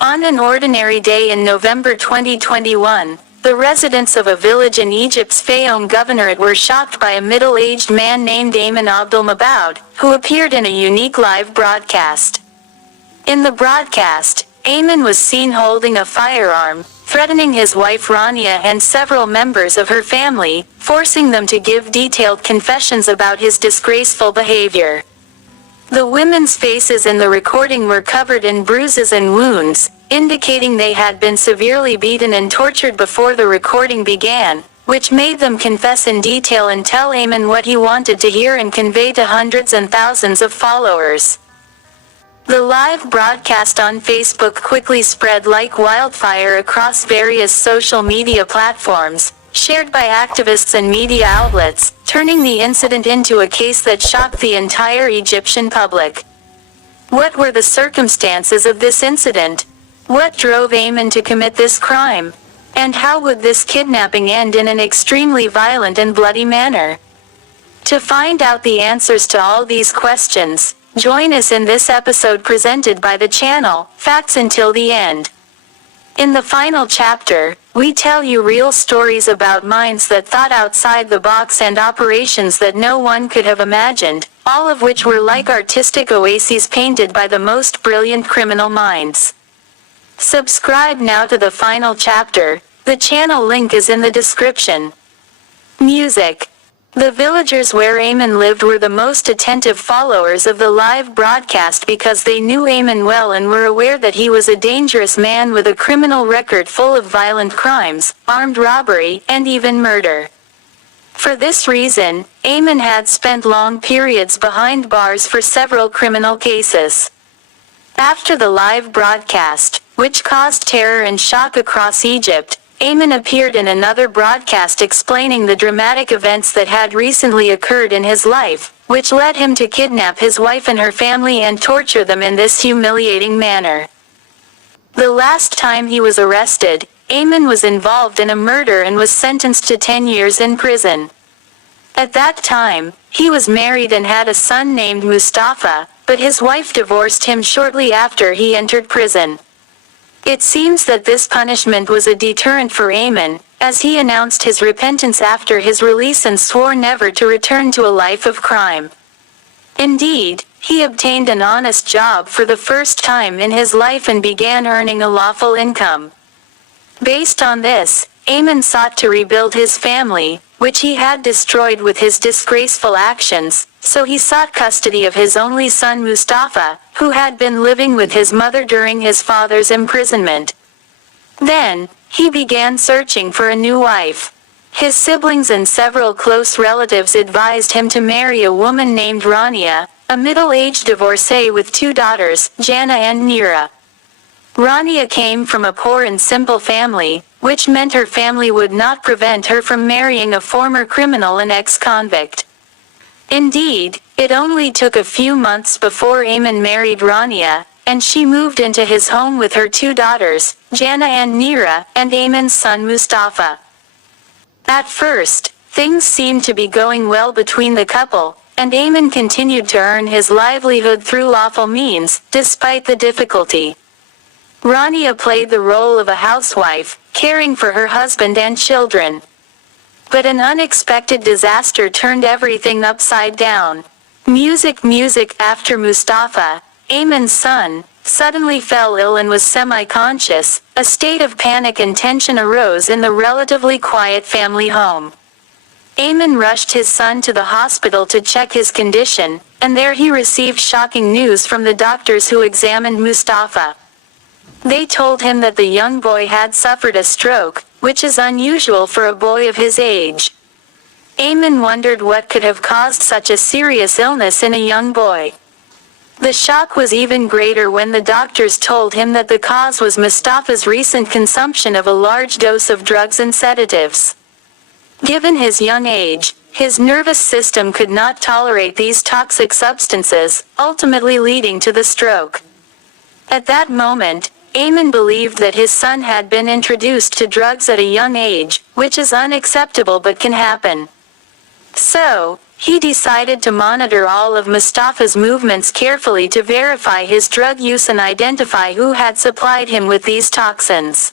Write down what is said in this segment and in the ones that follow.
On an ordinary day in November 2021, the residents of a village in Egypt's Fayoum governorate were shocked by a middle-aged man named Ayman Abdel-Maboud, who appeared in a unique live broadcast. In the broadcast, Ayman was seen holding a firearm, threatening his wife Rania and several members of her family, forcing them to give detailed confessions about his disgraceful behavior. The women's faces in the recording were covered in bruises and wounds, indicating they had been severely beaten and tortured before the recording began, which made them confess in detail and tell Ayman what he wanted to hear and convey to hundreds and thousands of followers. The live broadcast on Facebook quickly spread like wildfire across various social media platforms, shared by activists and media outlets, turning the incident into a case that shocked the entire Egyptian public. What were the circumstances of this incident? What drove Ayman to commit this crime? And how would this kidnapping end in an extremely violent and bloody manner? To find out the answers to all these questions, join us in this episode presented by the channel, Facts Until the End. In the final chapter, we tell you real stories about minds that thought outside the box and operations that no one could have imagined, all of which were like artistic oases painted by the most brilliant criminal minds. Subscribe now to the final chapter. The channel link is in the description. Music. The villagers where Ayman lived were the most attentive followers of the live broadcast because they knew Ayman well and were aware that he was a dangerous man with a criminal record full of violent crimes, armed robbery, and even murder. For this reason, Ayman had spent long periods behind bars for several criminal cases. After the live broadcast, which caused terror and shock across Egypt, Ayman appeared in another broadcast explaining the dramatic events that had recently occurred in his life, which led him to kidnap his wife and her family and torture them in this humiliating manner. The last time he was arrested, Ayman was involved in a murder and was sentenced to 10 years in prison. At that time, he was married and had a son named Mustafa, but his wife divorced him shortly after he entered prison. It seems that this punishment was a deterrent for Ayman, as he announced his repentance after his release and swore never to return to a life of crime. Indeed, he obtained an honest job for the first time in his life and began earning a lawful income. Based on this, Ayman sought to rebuild his family, which he had destroyed with his disgraceful actions, so he sought custody of his only son Mustafa, who had been living with his mother during his father's imprisonment. Then, he began searching for a new wife. His siblings and several close relatives advised him to marry a woman named Rania, a middle-aged divorcee with 2 daughters, Jana and Nira. Rania came from a poor and simple family, which meant her family would not prevent her from marrying a former criminal and ex-convict. Indeed, it only took a few months before Ayman married Rania, and she moved into his home with her 2 daughters, Jana and Nira, and Ayman's son Mustafa. At first, things seemed to be going well between the couple, and Ayman continued to earn his livelihood through lawful means, despite the difficulty. Rania played the role of a housewife, caring for her husband and children. But an unexpected disaster turned everything upside down. Music after Mustafa, Ayman's son, suddenly fell ill and was semi-conscious. A state of panic and tension arose in the relatively quiet family home. Ayman rushed his son to the hospital to check his condition, and there he received shocking news from the doctors who examined Mustafa. They told him that the young boy had suffered a stroke, which is unusual for a boy of his age. Ayman wondered what could have caused such a serious illness in a young boy. The shock was even greater when the doctors told him that the cause was Mustafa's recent consumption of a large dose of drugs and sedatives. Given his young age, his nervous system could not tolerate these toxic substances, ultimately leading to the stroke. At that moment, Ayman believed that his son had been introduced to drugs at a young age, which is unacceptable but can happen. So, He decided to monitor all of Mustafa's movements carefully to verify his drug use and identify who had supplied him with these toxins.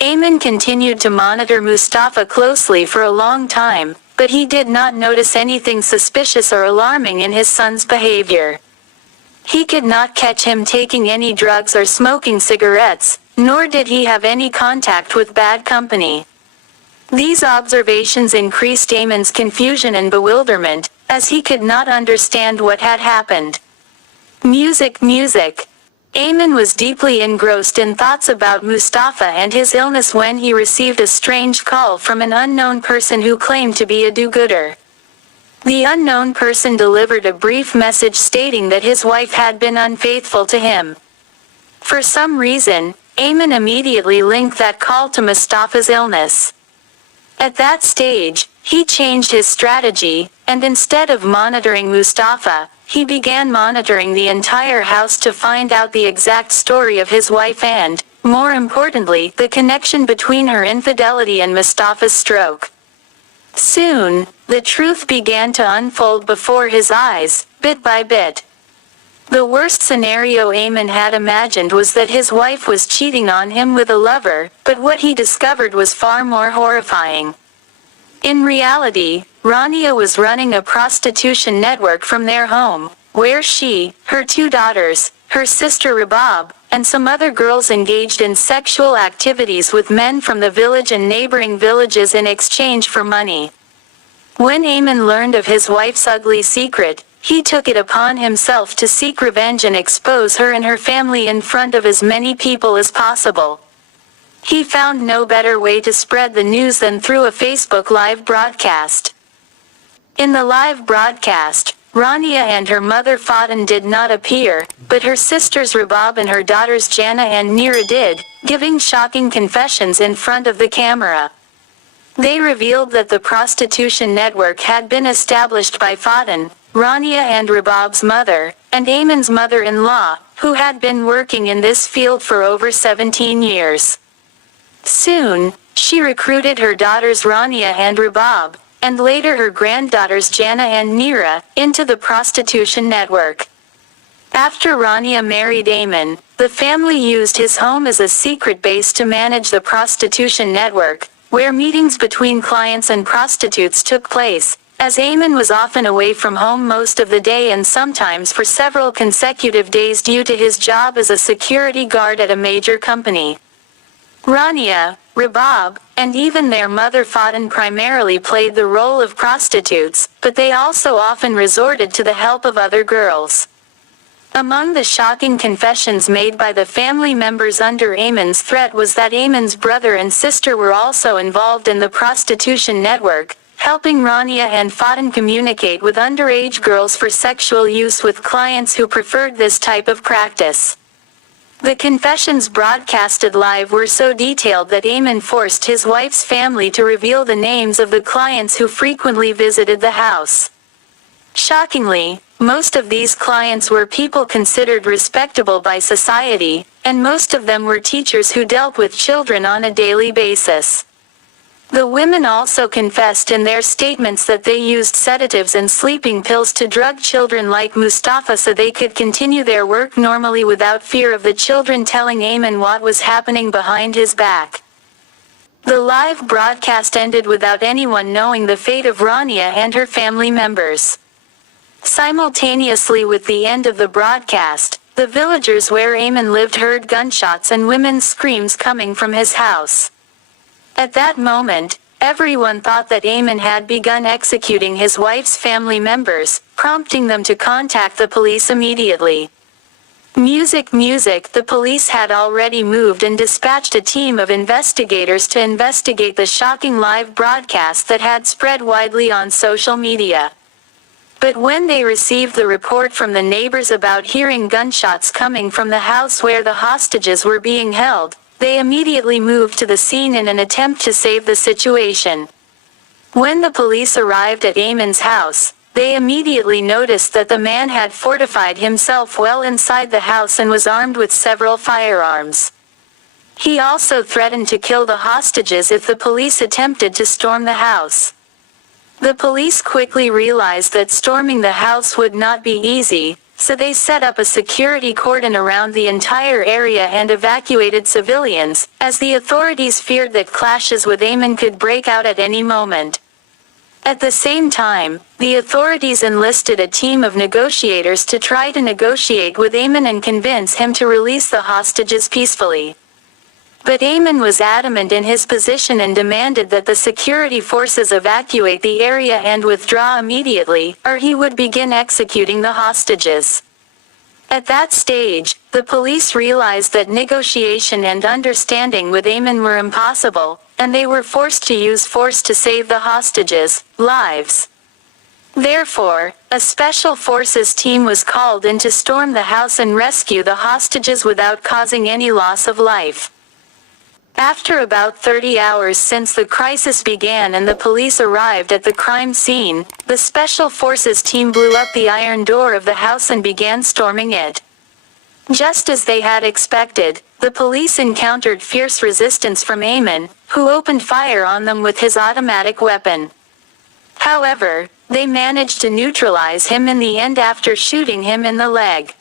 Ayman continued to monitor Mustafa closely for a long time, but he did not notice anything suspicious or alarming in his son's behavior. He could not catch him taking any drugs or smoking cigarettes, nor did he have any contact with bad company. These observations increased Ayman's confusion and bewilderment, as he could not understand what had happened. Music. Ayman was deeply engrossed in thoughts about Mustafa and his illness when he received a strange call from an unknown person who claimed to be a do-gooder. The unknown person delivered a brief message stating that his wife had been unfaithful to him. For some reason, Ayman immediately linked that call to Mustafa's illness. At that stage, he changed his strategy, and instead of monitoring Mustafa, he began monitoring the entire house to find out the exact story of his wife and, more importantly, the connection between her infidelity and Mustafa's stroke. Soon, the truth began to unfold before his eyes, bit by bit. The worst scenario Ayman had imagined was that his wife was cheating on him with a lover, but what he discovered was far more horrifying. In reality, Rania was running a prostitution network from their home, where she, her 2 daughters, her sister Rabab, and some other girls engaged in sexual activities with men from the village and neighboring villages in exchange for money. When Ayman learned of his wife's ugly secret, he took it upon himself to seek revenge and expose her and her family in front of as many people as possible. He found no better way to spread the news than through a Facebook live broadcast. In the live broadcast, Rania and her mother Fayoum did not appear, but her sisters Rabab and her daughters Jana and Nira did, giving shocking confessions in front of the camera. They revealed that the prostitution network had been established by Fayoum, Rania and Rabab's mother, and Ayman's mother-in-law, who had been working in this field for over 17 years. Soon, she recruited her daughters Rania and Rabab, and later her granddaughters Jana and Nira, into the prostitution network. After Rania married Ayman, the family used his home as a secret base to manage the prostitution network, where meetings between clients and prostitutes took place, as Ayman was often away from home most of the day and sometimes for several consecutive days due to his job as a security guard at a major company. Rania, Rabab, and even their mother Fayoum primarily played the role of prostitutes, but they also often resorted to the help of other girls. Among the shocking confessions made by the family members under Ayman's threat was that Ayman's brother and sister were also involved in the prostitution network, helping Rania and Fayoum communicate with underage girls for sexual use with clients who preferred this type of practice. The confessions broadcasted live were so detailed that Ayman forced his wife's family to reveal the names of the clients who frequently visited the house. Shockingly, most of these clients were people considered respectable by society, and most of them were teachers who dealt with children on a daily basis. The women also confessed in their statements that they used sedatives and sleeping pills to drug children like Mustafa so they could continue their work normally without fear of the children telling Ayman what was happening behind his back. The live broadcast ended without anyone knowing the fate of Rania and her family members. Simultaneously with the end of the broadcast, the villagers where Ayman lived heard gunshots and women's screams coming from his house. At that moment, everyone thought that Ayman had begun executing his wife's family members, prompting them to contact the police immediately. Music. The police had already moved and dispatched a team of investigators to investigate the shocking live broadcast that had spread widely on social media. But when they received the report from the neighbors about hearing gunshots coming from the house where the hostages were being held, they immediately moved to the scene in an attempt to save the situation. When the police arrived at Ayman's house, they immediately noticed that the man had fortified himself well inside the house and was armed with several firearms. He also threatened to kill the hostages if the police attempted to storm the house. The police quickly realized that storming the house would not be easy, so they set up a security cordon around the entire area and evacuated civilians, as the authorities feared that clashes with Ayman could break out at any moment. At the same time, the authorities enlisted a team of negotiators to try to negotiate with Ayman and convince him to release the hostages peacefully. But Ayman was adamant in his position and demanded that the security forces evacuate the area and withdraw immediately, or he would begin executing the hostages. At that stage, the police realized that negotiation and understanding with Ayman were impossible, and they were forced to use force to save the hostages' lives. Therefore, a special forces team was called in to storm the house and rescue the hostages without causing any loss of life. After about 30 hours since the crisis began and the police arrived at the crime scene, the Special Forces team blew up the iron door of the house and began storming it. Just as they had expected, the police encountered fierce resistance from Ayman, who opened fire on them with his automatic weapon. However, they managed to neutralize him in the end after shooting him in the leg.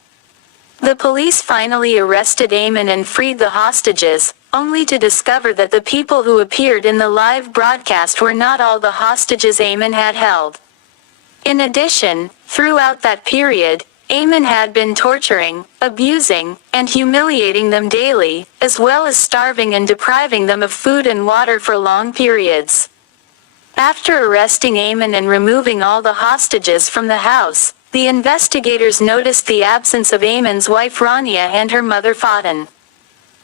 The police finally arrested Ayman and freed the hostages, only to discover that the people who appeared in the live broadcast were not all the hostages Ayman had held. In addition, throughout that period, Ayman had been torturing, abusing, and humiliating them daily, as well as starving and depriving them of food and water for long periods. After arresting Ayman and removing all the hostages from the house, the investigators noticed the absence of Ayman's wife Rania and her mother Fatin.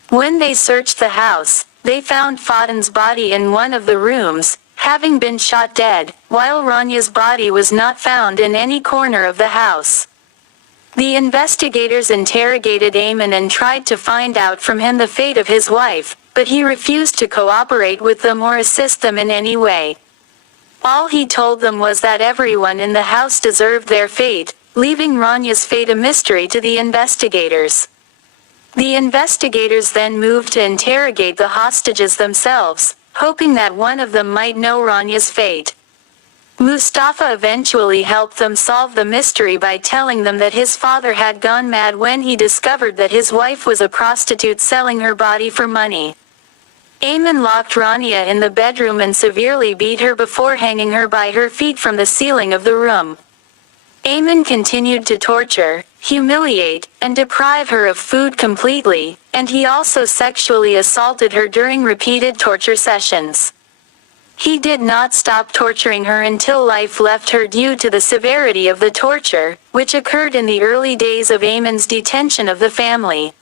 When they searched the house, they found Fatin's body in one of the rooms, having been shot dead, while Rania's body was not found in any corner of the house. The investigators interrogated Ayman and tried to find out from him the fate of his wife, but he refused to cooperate with them or assist them in any way. All he told them was that everyone in the house deserved their fate, leaving Rania's fate a mystery to the investigators. The investigators then moved to interrogate the hostages themselves, hoping that one of them might know Rania's fate. Mustafa eventually helped them solve the mystery by telling them that his father had gone mad when he discovered that his wife was a prostitute selling her body for money. Ayman locked Rania in the bedroom and severely beat her before hanging her by her feet from the ceiling of the room. Ayman continued to torture, humiliate, and deprive her of food completely, and he also sexually assaulted her during repeated torture sessions. He did not stop torturing her until life left her due to the severity of the torture, which occurred in the early days of Ayman's detention of the family.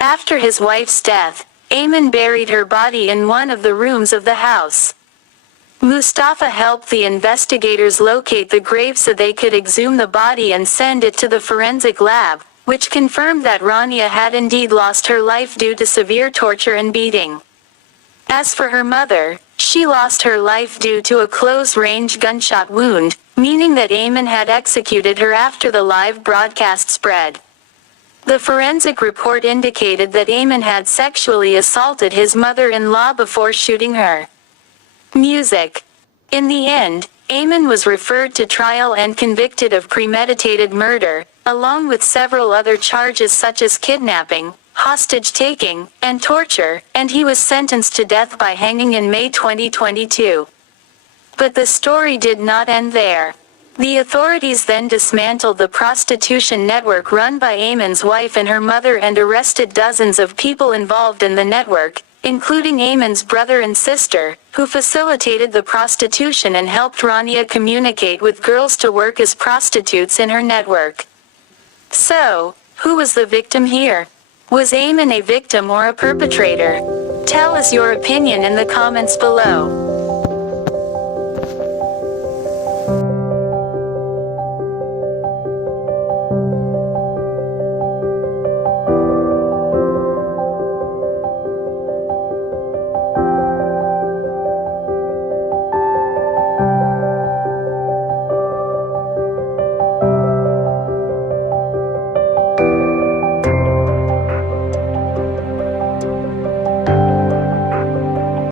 After his wife's death, Ayman buried her body in one of the rooms of the house. Mustafa helped the investigators locate the grave so they could exhume the body and send it to the forensic lab, which confirmed that Rania had indeed lost her life due to severe torture and beating. As for her mother, she lost her life due to a close-range gunshot wound, meaning that Ayman had executed her after the live broadcast spread. The forensic report indicated that Ayman had sexually assaulted his mother-in-law before shooting her. Music. In the end, Ayman was referred to trial and convicted of premeditated murder, along with several other charges such as kidnapping, hostage-taking, and torture, and he was sentenced to death by hanging in May 2022. But the story did not end there. The authorities then dismantled the prostitution network run by Ayman's wife and her mother and arrested dozens of people involved in the network, including Ayman's brother and sister, who facilitated the prostitution and helped Rania communicate with girls to work as prostitutes in her network. So, who was the victim here? Was Ayman a victim or a perpetrator? Tell us your opinion in the comments below.